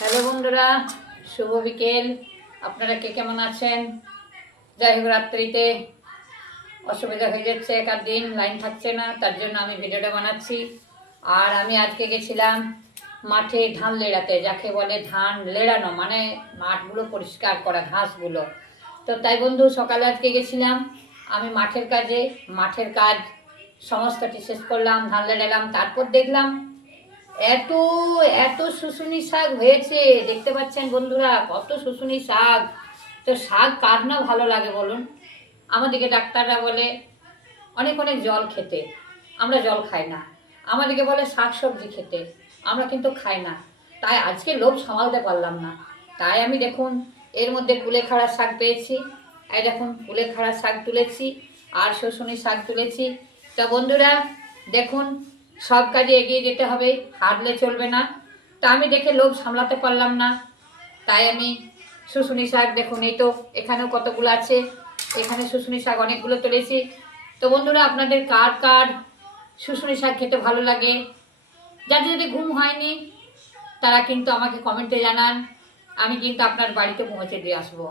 Hello বন্ধুরা, শুভ বিকেল। আপনারা কে কেমন আছেন? যাই হোক, রাত্রিতে অসুবিধা হয়ে যাচ্ছে, এক আধ দিন লাইন থাকছে না, তার জন্য আমি ভিডিওটা বানাচ্ছি। আর আমি আজকে গেছিলাম মাঠে ধান লেড়াতে, যাকে বলে ধান লেড়ানো, মানে মাঠগুলো পরিষ্কার করা, ঘাসগুলো। তো তাই বন্ধু, সকালে আজকে গেছিলাম আমি মাঠের কাজ সমস্তটি শেষ করলাম, ধান লেড়ালাম। তারপর দেখলাম এত এত শুশুনি শাক হয়েছে, দেখতে পাচ্ছেন বন্ধুরা, কত শুশুনি শাক। তো শাক কার না ভালো লাগে বলুন? আমাদেরকে ডাক্তাররা বলে অনেক অনেক জল খেতে, আমরা জল খাই না। আমাদেরকে বলে শাক সবজি খেতে, আমরা কিন্তু খাই না। তাই আজকে লোভ সামালতে পারলাম না। তাই আমি দেখুন এর মধ্যে কুলেখাড়া শাক পেয়েছি, এই দেখুন কুলেখাড়া শাক তুলেছি আর শুশুনি শাক তুলেছি। তো বন্ধুরা দেখুন, সব কাজে এগিয়ে যেতে হবে, হারলে চলবে না। তা আমি দেখে লোভ সামলাতে পারলাম না, তাই আমি শুশুনি শাক দেখুন, এই তো এখানেও কতগুলো আছে, এখানে শুশুনি শাক অনেকগুলো তুলেছি। তো বন্ধুরা, আপনাদের কার কার শুশুনি শাক খেতে ভালো লাগে? যাদের যদি ঘুম হয়নি তারা কিন্তু আমাকে কমেন্টে জানান, আমি কিন্তু আপনার বাড়িতে পৌঁছে দিয়ে আসবো।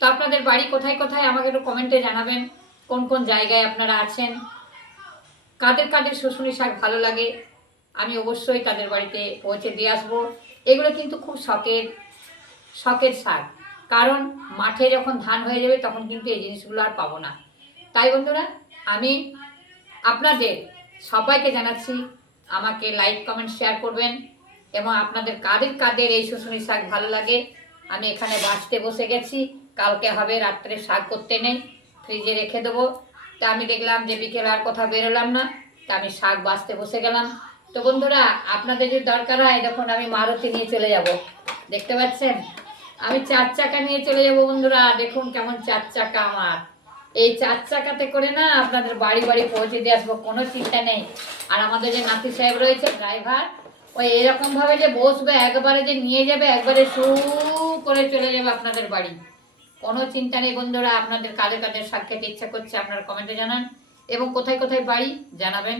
তো আপনাদের বাড়ি কোথায় কোথায় আমাকে একটু কমেন্টে জানাবেন, কোন কোন জায়গায় আপনারা আছেন, কাদের কাদের শুশুনি শাক ভালো লাগে, আমি অবশ্যই তাদের বাড়িতে পৌঁছে দিয়ে আসবো। এগুলো কিন্তু খুব শখের শখের শাক, কারণ মাঠে যখন ধান হয়ে যাবে তখন কিন্তু এই জিনিসগুলো আর পাবো না। তাই বন্ধুরা, আমি আপনাদের সবাইকে জানাচ্ছি আমাকে লাইক কমেন্ট শেয়ার করবেন, এবং আপনাদের কাদের কাদের এই শুশুনি শাক ভালো লাগে। আমি এখানে বাছতে বসে গেছি, কালকে হবে, রাত্রে শাক করতে নেই, ফ্রিজে রেখে দেবো। তা আমি দেখলাম যে বিকেল আর কোথাও বেরোলাম না, তা আমি শাক বাছতে বসে গেলাম। তো বন্ধুরা, আপনাদের যদি দরকার হয়, দেখুন আমি মারুতি নিয়ে চলে যাব, দেখতে পাচ্ছেন আমি 4 চাকা নিয়ে চলে যাব বন্ধুরা। দেখুন কেমন 4 চাকা আমার, এই 4 চাকাতে করে না আপনাদের বাড়ি বাড়ি পৌঁছে দিয়ে আসবো, কোনো চিন্তা নেই। আর আমাদের যে নাতি সাহেব রয়েছে ড্রাইভার, ওই এরকম ভাবে যে বসবে, একবারে যে নিয়ে যাবে, একবারে শু করে চলে যাবে আপনাদের বাড়ি, কোনো চিন্তা নেই বন্ধুরা। আপনাদের কাদের কাদের শাক খেতে ইচ্ছা করছে আপনারা কমেন্টে জানান, এবং কোথায় কোথায় বাড়ি জানাবেন।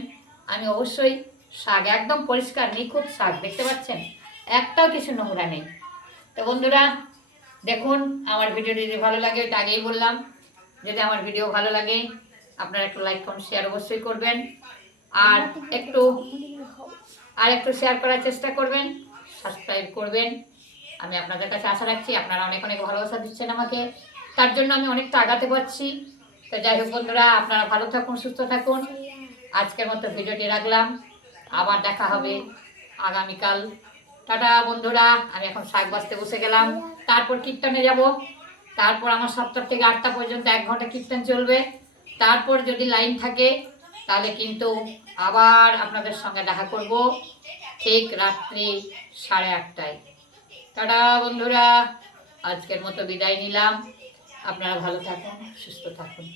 আমি অবশ্যই শাক একদম পরিষ্কার নিখুঁত শাক, দেখতে পাচ্ছেন একটাও কিছু নোংরা নেই। তো বন্ধুরা দেখুন, আমার ভিডিও যদি ভালো লাগে, ওইটা আগেই বললাম, যদি আমার ভিডিও ভালো লাগে আপনারা একটু লাইক কমেন্ট শেয়ার অবশ্যই করবেন, আর একটু শেয়ার করার চেষ্টা করবেন, সাবস্ক্রাইব করবেন। আমি আপনাদের কাছে আশা রাখছি, আপনারা অনেক অনেক ভালোবাসা দিচ্ছেন আমাকে, তার জন্য আমি অনেকটা আগাতে পারছি। তো যাই হোক বন্ধুরা, আপনারা ভালো থাকুন, সুস্থ থাকুন। আজকের মতো ভিডিওটি রাখলাম, আবার দেখা হবে আগামীকাল। টাটা বন্ধুরা, আমি এখন শাক বাছতে বসে গেলাম, তারপর কীর্তনে যাব। তারপর আমার 7টা থেকে 8টা পর্যন্ত 1 ঘন্টা কীর্তন চলবে। তারপর যদি লাইন থাকে তাহলে কিন্তু আবার আপনাদের সঙ্গে দেখা করব, ঠিক রাত্রি 8:30টায়। টাটা বন্ধুরা, আজকের মতো বিদায় নিলাম। আপনারা ভালো থাকুন, সুস্থ থাকুন।